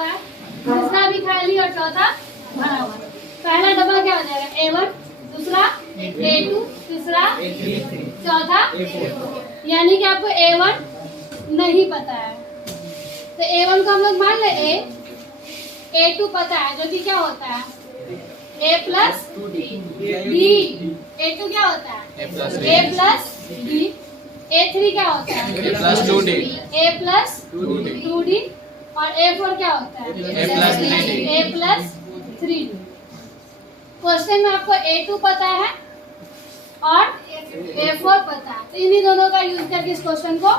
तीसरा भी खाली और चौथा भरा हुआ। पहला डब्बा क्या हो जाएगा A1, दूसरा A2, तीसरा चौथा यानी कि आपको A1 नहीं पता है तो A1 को हम लोग मान ले A, A2 पता है जो कि क्या होता है A प्लस D, A2 क्या होता है A प्लस D, A3 क्या होता है A plus 2D, A plus 2D और A4 क्या होता है A plus 3D, A plus 3D। Question में आपको A2 पता है और A4 पता है तो इन्हीं दोनों का यूज करके इस क्वेश्चन को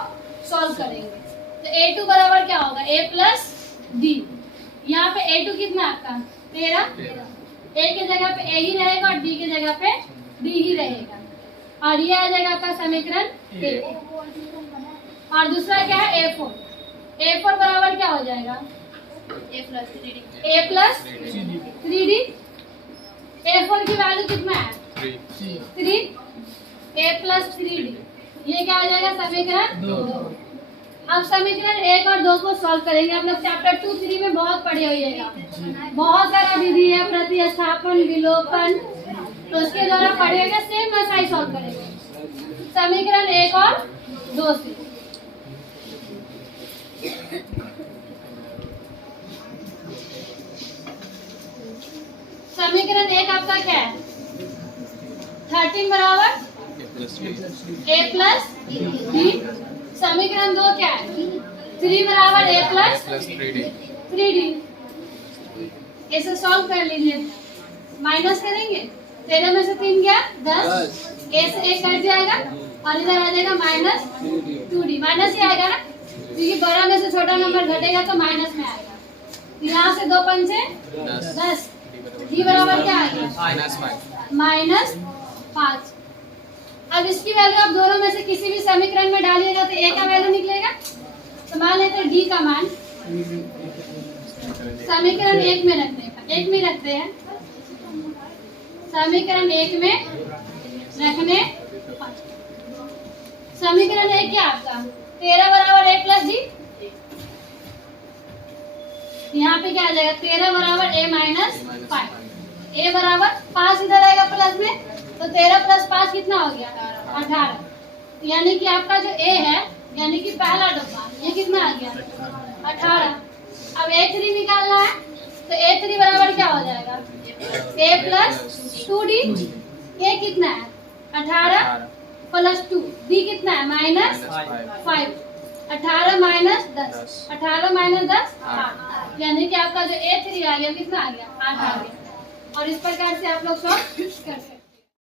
सॉल्व करेंगे। तो A2 बराबर क्या होगा A प्लस D। यहाँ पे A2 कितना है आपका 13, A की जगह पे A ही रहेगा और D की जगह पे D ही रहेगा और ये आ जाएगा आपका समीकरण A। और दूसरा क्या है A4, A4 बराबर क्या हो जाएगा A प्लस 3D। A4 की वैल्यू कितना है 3, A प्लस 3D ये क्या हो जाएगा समीकरण 2। अब समीकरण 1 और 2 को सॉल्व करेंगे। आप लोग चैप्टर 2, 3 में बहुत पढ़े होइएगा, बहुत सारा विधि है प्रतिस्थापन विलोपन तो उसके द्वारा पढ़ेगा सेम वैसा ही सॉल्व करेंगे समीकरण 1 और 2 से। समीकरण 1 आपका क्या है 13 बराबर A प्लस D। समीकरण 2 क्या है 3 बराबर A प्लस 3D। इसे सॉल्व कर लीजिए, माइनस करेंगे 13 में से 3 गया 10, A से 1 कट जाएगा और इधर आ जाएगा माइनस 2D। माइनस ही आएगा ना क्योंकि बड़ा में से छोटा नंबर घटेगा तो माइनस में आएगा। यहाँ से 2 पंचे 10, D बराबर क्या आ गया -5। अब इसकी वैल्यू आप दोनों में से किसी भी समीकरण में डालिएगा तो A का वैल्यू निकलेगा। तो मान लेते हैं D का मान समीकरण 1 में रखने का, 1 में रखते हैं समीकरण 1 में रखने। समीकरण 1 क्या आपका 13 बराबर A प्लस D। यहाँ पे क्या आ जाएगा 13 बराबर A माइनस 5, A बराबर 5 इधर आएगा प्लस में तो 13 प्लस 5 कितना हो गया 18। यानी कि आपका जो A है यानी कि पहला डब्बा ये कितना आ गया 18। अब A3 निकालना है तो A3 बराबर क्या हो जाएगा A प्लस 2D। A कितना है 18 प्लस 2, D कितना है -5, 18 माइनस 10, 18 माइनस 10 8। यानी कि आपका जो A3 आ गया कितना आ गया 8 आ गया। और इस प्रकार से आप लोग सॉल्व कर सकते हैं।